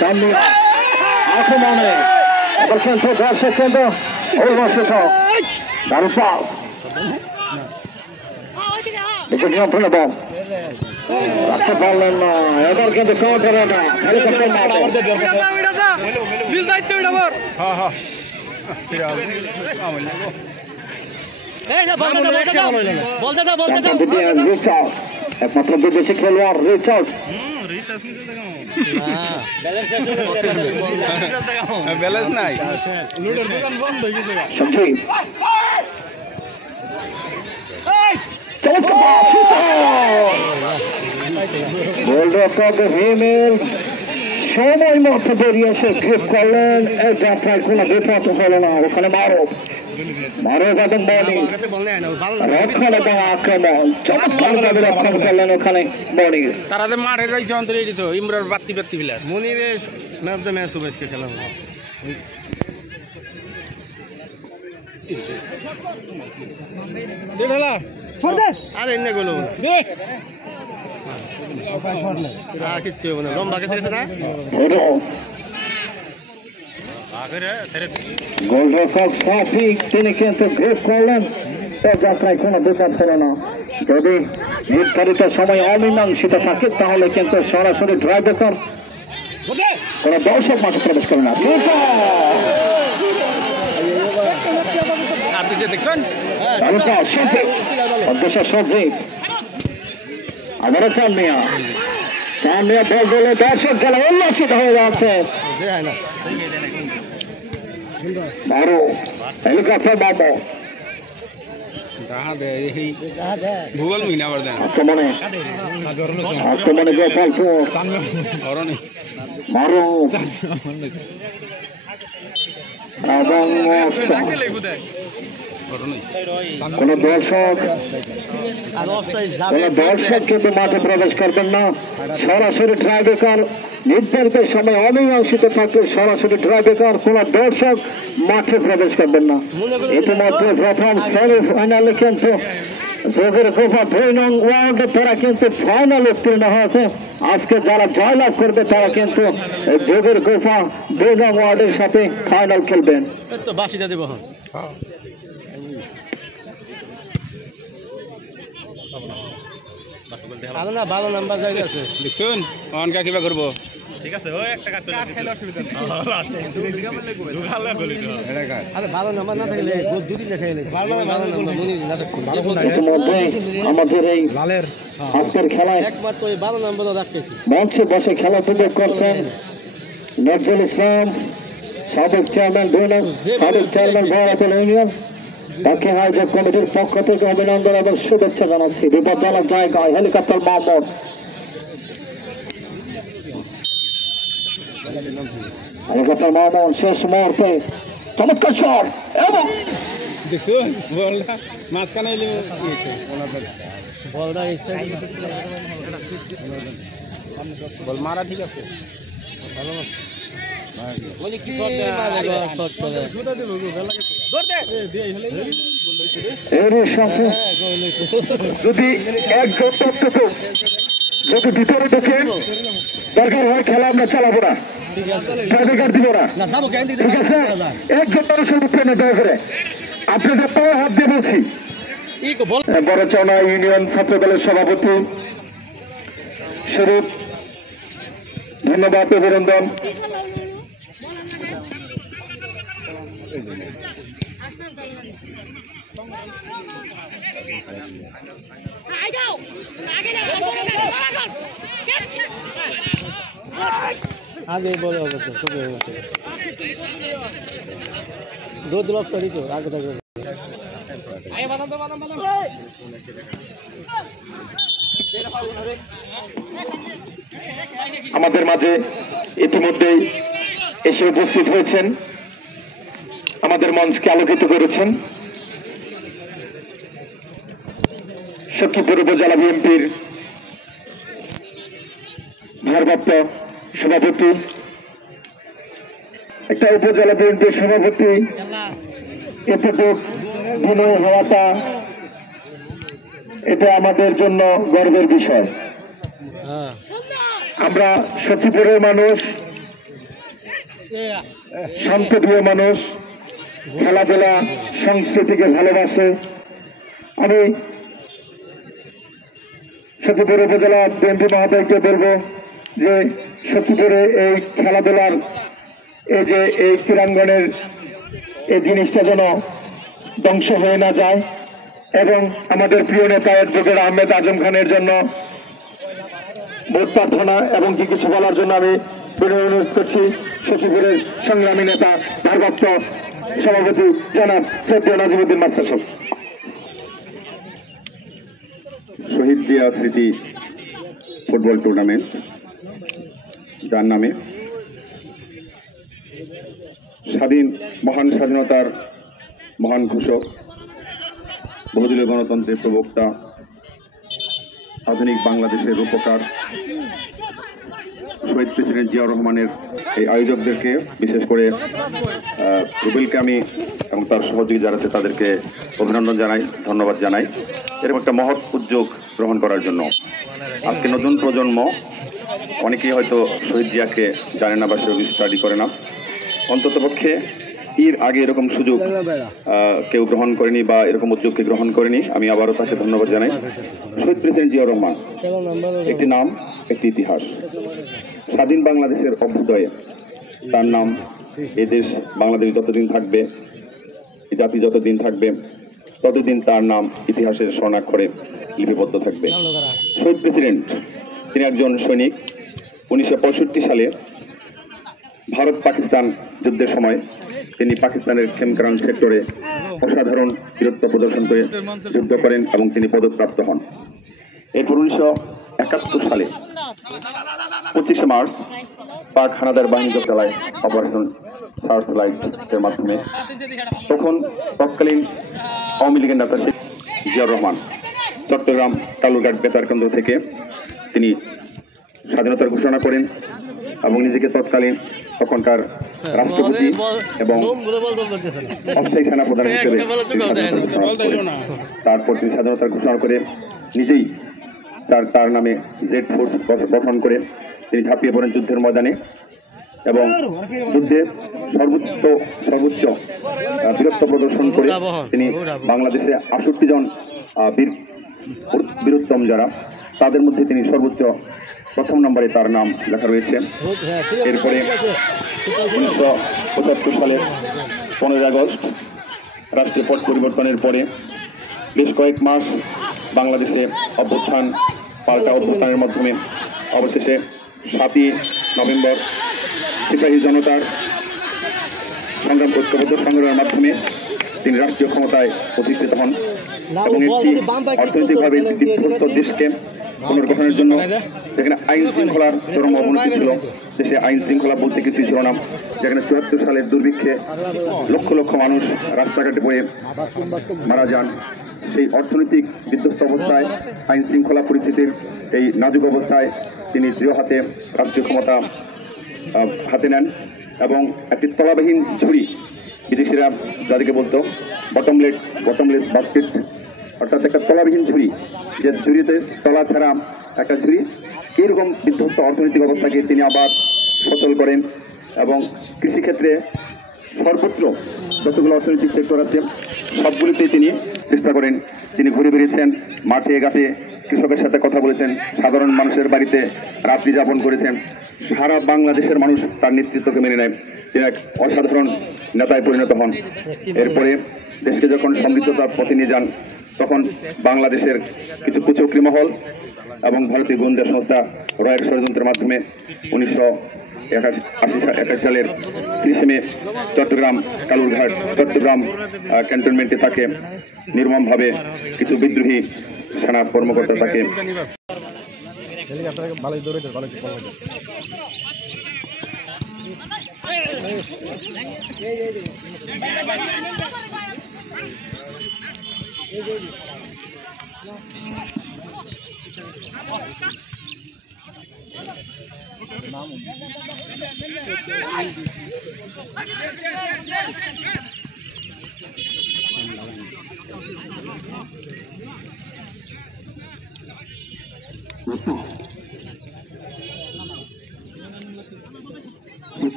Chandia আক্রমণে এবার কিন্তু দর্শক কেন্দ্র উল্লসিত দারুণ পাস নিচে নিয়ন্ত্রণে বল রাখতে পারলেন না এবার কিন্তু কাউন্টারে না একমাত্র বিদেশি খেলোয়াড় রিচার্ড ব্যালেন্স নাই সময় মতো বেরিয়ে এসে গ্রিপ করলেন এই যাত্রায় কোনো বিপদ হলো না ওখানে মারো এবং বনি রক্ষণ এবং আক্রমণ চমৎকারভাবে রক্ষণ করলেন ওখানে বনি তারা তো মাঠে রয়েছে অন্তরে তো ইমরার বাত্তি প্লেয়ার মনিরের ম্যান অফ দ্য ম্যাচ সুবেশকে খেলা হবে আরে এনে গেল কিচ্ছু হবে না লম্বা কে ছেড়েছে না গোলরক্ষক সঠিক তিনি কিন্তু গ্রিপ করলেন যাত্রায় কোনো বিপদ হলো না যদি নির্ধারিত সময় অমীমাংসিত থাকে তাহলে কিন্তু সরাসরি ড্রাইভার কোন দর্শক মাঠে প্রবেশ করে না সজীব আবারও চান্দিয়া বল বলে দর্শক গেলে উল্লাসিত হয়ে যাচ্ছে মারো হেলিকপ্টার বাবু ভূগোল মিনা আবার দেন আক্রমণে গোপালপুর মারো কোন দর্শক কিন্তু মাঠে প্রবেশ করবেন না সরাসরি ড্রাইভার নির্ধারিত সময় অমীমাংসিত থাকলে সরাসরি ড্রাইভার কোন দর্শক মাঠে প্রবেশ করবেন না ইতিমধ্যে প্রথম সেমিফাইনালে কিন্তু যোগের গোপা 2 নং ওয়ার্ড তারা কিন্তু ফাইনাল উত্তীর্ণ হয়েছে আজকে যারা জয়লাভ করবে তারা কিন্তু যোগের গোপা 2 নং ওয়ার্ডের সাথে ফাইনাল খেলবেন ভালো নাম্বার জায়গা আছে দেখুন অনকা কিবা করব ঠিক আছে ওই একটা কাট খেলা অসুবিধা নেই আরে ভালো নাম্বার না থাকলে দুই দিন দেখাইলে ভালো নাম্বার মনি না থাকলে ইতিমধ্যে আমাদের এই লালের আজকের খেলায় একমাত্র এই ভালো নাম্বারও রাখতেছি মঞ্চে বসে খেলা উপভোগ করছেন নজরুল ইসলাম সাবেক চেয়ারম্যান ভয়াপুর ইউনিয়ন তাকে আয়োজক কমিটির পক্ষ থেকে অভিনন্দন এবং শুভেচ্ছা জানাচ্ছি বিপজ্জনক জায়গায় হেলিকপ্টার মামুন শেষ মুহূর্তে চমৎকার শট এবং দেখুন বলটা মাঝখানে বল মারা ঠিক আছে ভালো এর সাথে যদি একজন যদি ভিতরে ঢুকে দরকার হয় খেলা আমরা চালাবো না দিব না ঠিক আছে একজন মানুষের উপরে না দয়া করে আপনাদের পায়ে হাত দিয়ে বলছি বড়চনা ইউনিয়ন ছাত্র দলের সভাপতি শরীফ ধন্যবাদ অভিনন্দন आगे बोलो दो ब्लॉक करी तो आगे तक আমাদের মাঝে ইতিমধ্যেই এসে উপস্থিত হয়েছেন আমাদের মঞ্চকে আলোকিত করেছেন সখীপুর উপজেলা বিএনপির ভারপ্রাপ্ত সভাপতি একটা উপজেলা বিএনপির সভাপতি এতটুক বিনয় হওয়াটা এটা আমাদের জন্য গর্বের বিষয় আমরা সখীপুরের মানুষ, শান্তপ্রিয় মানুষ, খেলাধুলা সংস্কৃতিকে ভালোবাসে। আমি সখীপুর উপজেলা বিএনপি মহোদয়কে বলবো যে সখীপুরে এই খেলাধুলার এই ক্রীড়াঙ্গনের এই জিনিসটা যেন ধ্বংস হয়ে না যায়, এবং আমাদের প্রিয় নেতা অ্যাডভোকেট আহমেদ আজম খানের জন্য ভোট প্রার্থনা এবং কি কিছু বলার জন্য আমি অনুরোধ করছি সখীপুরের সংগ্রামী নেতা ভারপ্রাপ্ত সভাপতি জনাব শ্রদ্ধেয় নাজিমুদ্দিন মাস্টার সাহেব। শহীদ জিয়া স্মৃতি ফুটবল টুর্নামেন্ট, যার নামে মহান স্বাধীনতার মহান ঘোষক, বহুদলীয় গণতন্ত্রের প্রবক্তা, আধুনিক বাংলাদেশের রূপকার শহীদ প্রেসিডেন্ট জিয়াউর রহমানের এই আয়োজকদেরকে, বিশেষ করে রুবেলকে আমি এবং তার সহযোগী যারা আছে তাদেরকে অভিনন্দন জানাই, ধন্যবাদ জানাই এরকম একটা মহৎ উদ্যোগ গ্রহণ করার জন্য। আজকে নতুন প্রজন্ম অনেকেই হয়তো শহীদ জিয়াকে জানে না বা সেভাবে স্টাডি করে না, অন্ততপক্ষে এর আগে এরকম সুযোগ কেউ গ্রহণ করেনি বা এরকম উদ্যোগকে গ্রহণ করেনি। আমি আবারও তাকে ধন্যবাদ জানাই। শহীদ প্রেসিডেন্ট জিয়াউর রহমান একটি নাম, একটি ইতিহাস। স্বাধীন বাংলাদেশের অভ্যুদয়ে তার নাম, এই দেশ বাংলাদেশ যতদিন থাকবে, এই জাতি যতদিন থাকবে, ততদিন তার নাম ইতিহাসের স্বর্ণাক্ষরে লিপিবদ্ধ থাকবে। শহীদ প্রেসিডেন্ট তিনি একজন সৈনিক। 1965 সালে ভারত পাকিস্তান যুদ্ধের সময় তিনি পাকিস্তানের খেমক্রান সেক্টরে অসাধারণ বীরত্ব প্রদর্শন করে যুদ্ধ করেন এবং তিনি পদকপ্রাপ্ত হন। এরপর 1971 সালে 25 মার্চ পাক হানাদার বাহিনী চালায় অপারেশন সার্চ লাইটের মাধ্যমে। তখন তৎকালীন আওয়ামী লীগের নেতা শেখ জিয়াউর রহমান চট্টগ্রাম কালুরঘাট বেতার কেন্দ্র থেকে তিনি স্বাধীনতার ঘোষণা করেন এবং নিজেকে তৎকালীন তখনকার রাষ্ট্রপতি এবং অস্থায়ী সেনাপ্রধান হিসেবে তারপর তিনি স্বাধীনতার ঘোষণা করে নিজেই তার নামে জেড ফোর্স গঠন করে তিনি ঝাঁপিয়ে পড়েন যুদ্ধের ময়দানে এবং যুদ্ধে সর্বোচ্চ বীরত্ব প্রদর্শন করে তিনি বাংলাদেশে 68 জন বীরোত্তম যারা, তাদের মধ্যে তিনি সর্বোচ্চ প্রথম নম্বরে তার নাম লেখা রয়েছে। এরপরে 1975 সালের 15 আগস্ট রাষ্ট্রীয় পট পরিবর্তনের পরে বেশ কয়েক মাস বাংলাদেশে পাল্টা অভ্যুত্থানের মাধ্যমে অবশেষে 7ই নভেম্বর সিপাহী জনতার ঐক্যবদ্ধ সংগ্রামের মাধ্যমে তিনি রাষ্ট্রীয় ক্ষমতায় প্রতিষ্ঠিত হন এবং একটি অর্থনৈতিকভাবে বিধ্বস্ত দেশকে পুনর্গঠনের জন্য, যেখানে আইন শৃঙ্খলার চরম অবনতি ছিল, দেশে আইন শৃঙ্খলা বলতে কিছু ছিল না, যেখানে 74 সালের দুর্ভিক্ষে লক্ষ লক্ষ মানুষ রাস্তাঘাটে পড়ে মারা যান, সেই অর্থনৈতিক বিধ্বস্ত অবস্থায়, আইন শৃঙ্খলা পরিস্থিতির এই নাজুক অবস্থায় তিনি দৃঢ় হাতে রাষ্ট্রীয় ক্ষমতা হাতে নেন এবং একটি তলাবিহীন ঝুড়ি, বিদেশিরা যাদেরকে বলতো বটমলেস বাস্কেট, অর্থাৎ একটা তলাবিহীন ঝুড়ি, যে ঝুড়িতে তলা ছাড়া একটা ঝুড়ি, এরকম বিধ্বস্ত অর্থনৈতিক অবস্থাকে তিনি আবার সচল করেন এবং কৃষিক্ষেত্রে সর্বত্র যতগুলো অর্থনৈতিক সেক্টর আছে সবগুলিতেই তিনি চেষ্টা করেন। তিনি ঘুরে বেরিয়েছেন, মাঠে ঘাটে কৃষকের সাথে কথা বলেছেন, সাধারণ মানুষের বাড়িতে রাত্রি যাপন করেছেন। সারা বাংলাদেশের মানুষ তার নেতৃত্বকে মেনে নেয়। তিনি এক অসাধারণ নেতায় পরিণত হন। এরপরে দেশকে যখন সমৃদ্ধতার পথে নিয়ে যান, তখন বাংলাদেশের কিছু কুচক্রী মহল এবং ভারতীয় গোয়েন্দা সংস্থা রয়ের ষড়যন্ত্রের মাধ্যমে 1981 সালের 30 মে চট্টগ্রাম ক্যান্টনমেন্টে তাকে নির্মমভাবে কিছু বিদ্রোহী সেনা কর্মকর্তা তাকে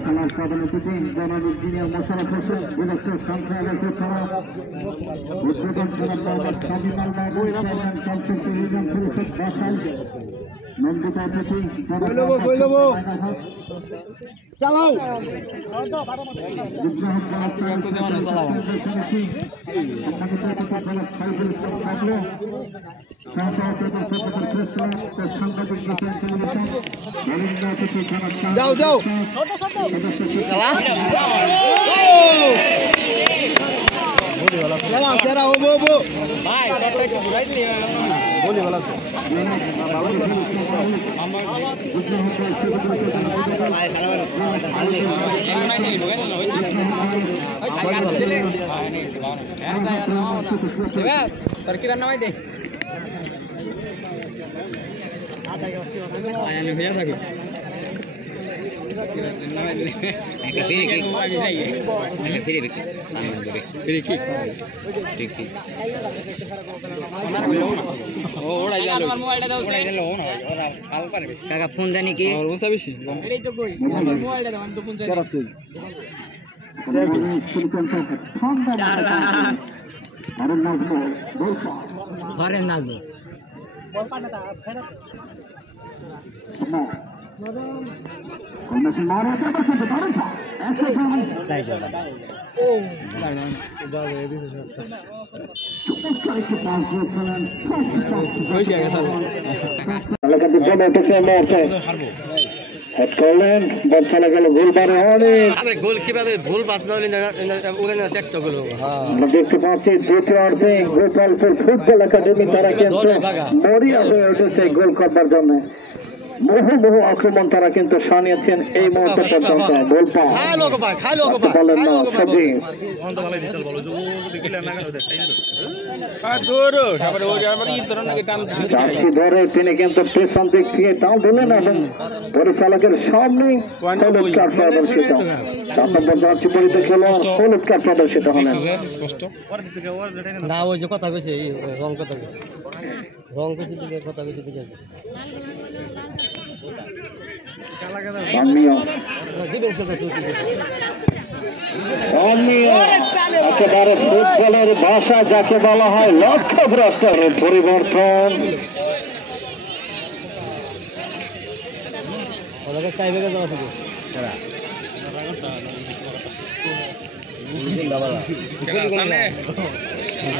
খেলার সভাপতি জনাব ইঞ্জিনিয়ার মোশাররফ হোসেন বিলক্ষণ সংখ্যা উদ্বোধন করেন মোহাম্মদ সাবিমাল মাহবুব চেয়ারম্যান শামসুল ইউনিয়ন পরিষদ বাসাইল নন্দিত অতিথি চালাও যাও যাও কাকা ফোন জানি কি ঘরে নাচবো জমে উঠেছে মুহূর্তে হেড করলেন বল চলে গেল গোল বারে অনেক গোল কিভাবে ভুল পাস না হলে ত্যাক্ত করবো আমরা দেখতে পাচ্ছি দ্বিতীয় অর্ধে গোপালপুর ফুটবল একাডেমি তারা কিন্তু মরিয়া হয়ে উঠেছে গোল করবার জন্য বহু বহু আক্রমণ তারা কিন্তু সানিয়েছেন এই মুহূর্তে পর্যন্ত গোল বলেন না সবজি চারটি ধরে তিনি কিন্তু পেছন দিক থেকে তাও দিলেন এবং পরিচালকের সামনে হলুদ কার্ড প্রদর্শিত জার্সি পরিতে খেলা হলুদ কার্ড প্রদর্শিত হলেন না ওই যে কথা কইছে রং কথা কইছে রং কইছে কথা কইছে ঠিক আছে একেবারে ফুটবলের ভাষা যাকে বলা হয় লক্ষ্যভ্রষ্ট পরিবর্তন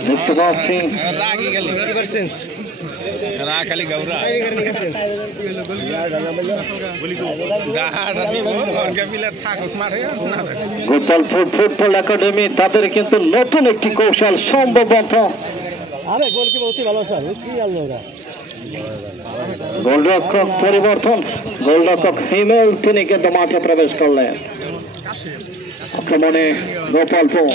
দেখতে পাচ্ছি গোপালপুর ফুটবল একাডেমি তাদের কিন্তু নতুন একটি কৌশল সম্ভবত গোলরক্ষক পরিবর্তন গোলরক্ষক হিমেল তিনি কিন্তু মাঠে প্রবেশ করলেন আক্রমণে গোপালপুর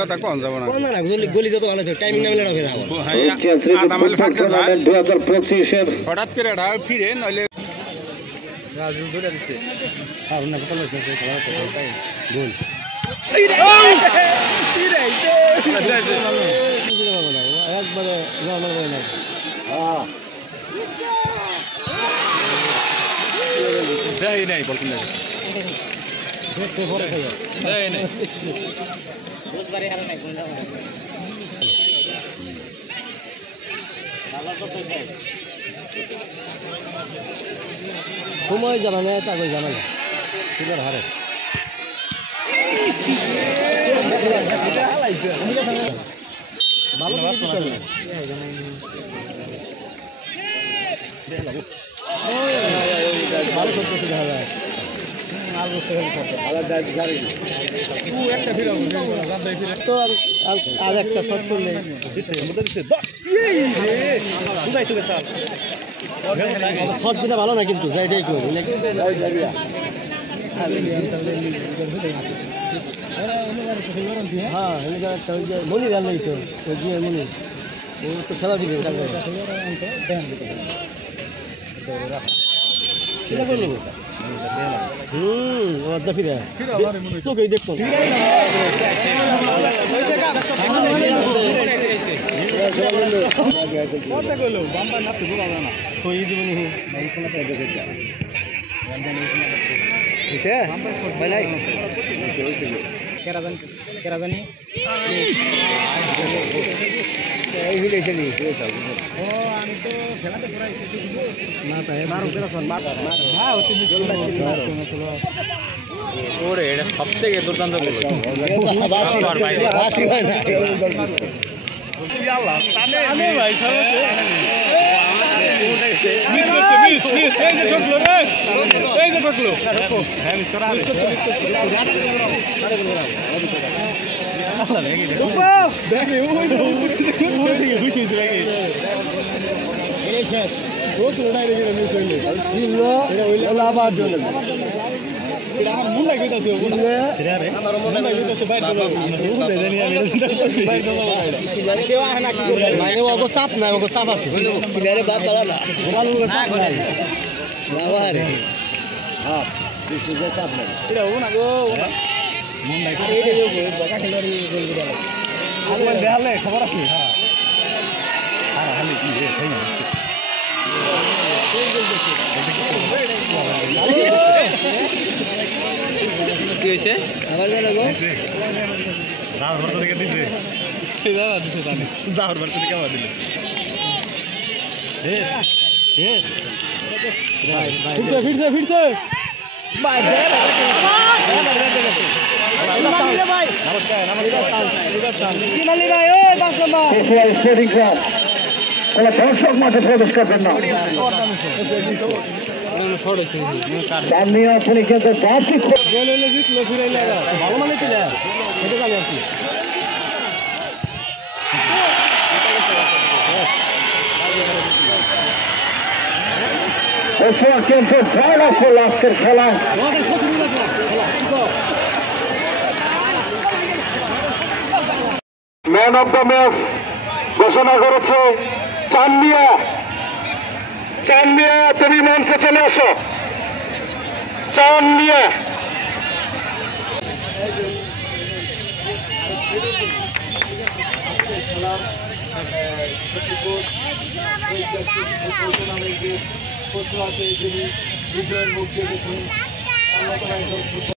কথা কম যাব না গলি যত ভালো টাইমিং না মিলে হঠাৎ করে ফিরে নইলে রাজু ধরে দিচ্ছে একবারে দেয় নাই বল কিনা সময় জানা না কাগজ জানা না সুগার হারে ভালো ভালো করতেছে দেখা যায় আর একটা শট করলে শট দিলে ভালো না কিন্তু যাই যাই করি হ্যাঁ মনি জান নাই তো মনি ও তো খেলা দিবে চোখে দেখতো ওরে এটা সবথেকে দুর্দান্ত গোল চাপ নাই চাপ আছে খবর আছে কি হয়েছে আবার জানো গো যাওয়ার বার্তা থেকে দিছে যাওয়ার বার্তা থেকে আবার দিলে ফিরছে স্পোর্টিং ক্লাব কোন দর্শক মাঠে প্রবেশ করবেন না সামনে আপনি কিন্তু বার্ষিক ভালো মানে ছিল এটা জানি আর কি কিন্তু জয়লাভ আজকের খেলায় ম্যান অফ দ্য ম্যাচ ঘোষণা করেছে চান্দিয়া। চান্দিয়া তুমি মঞ্চে চলে আসো। চান্দিয়া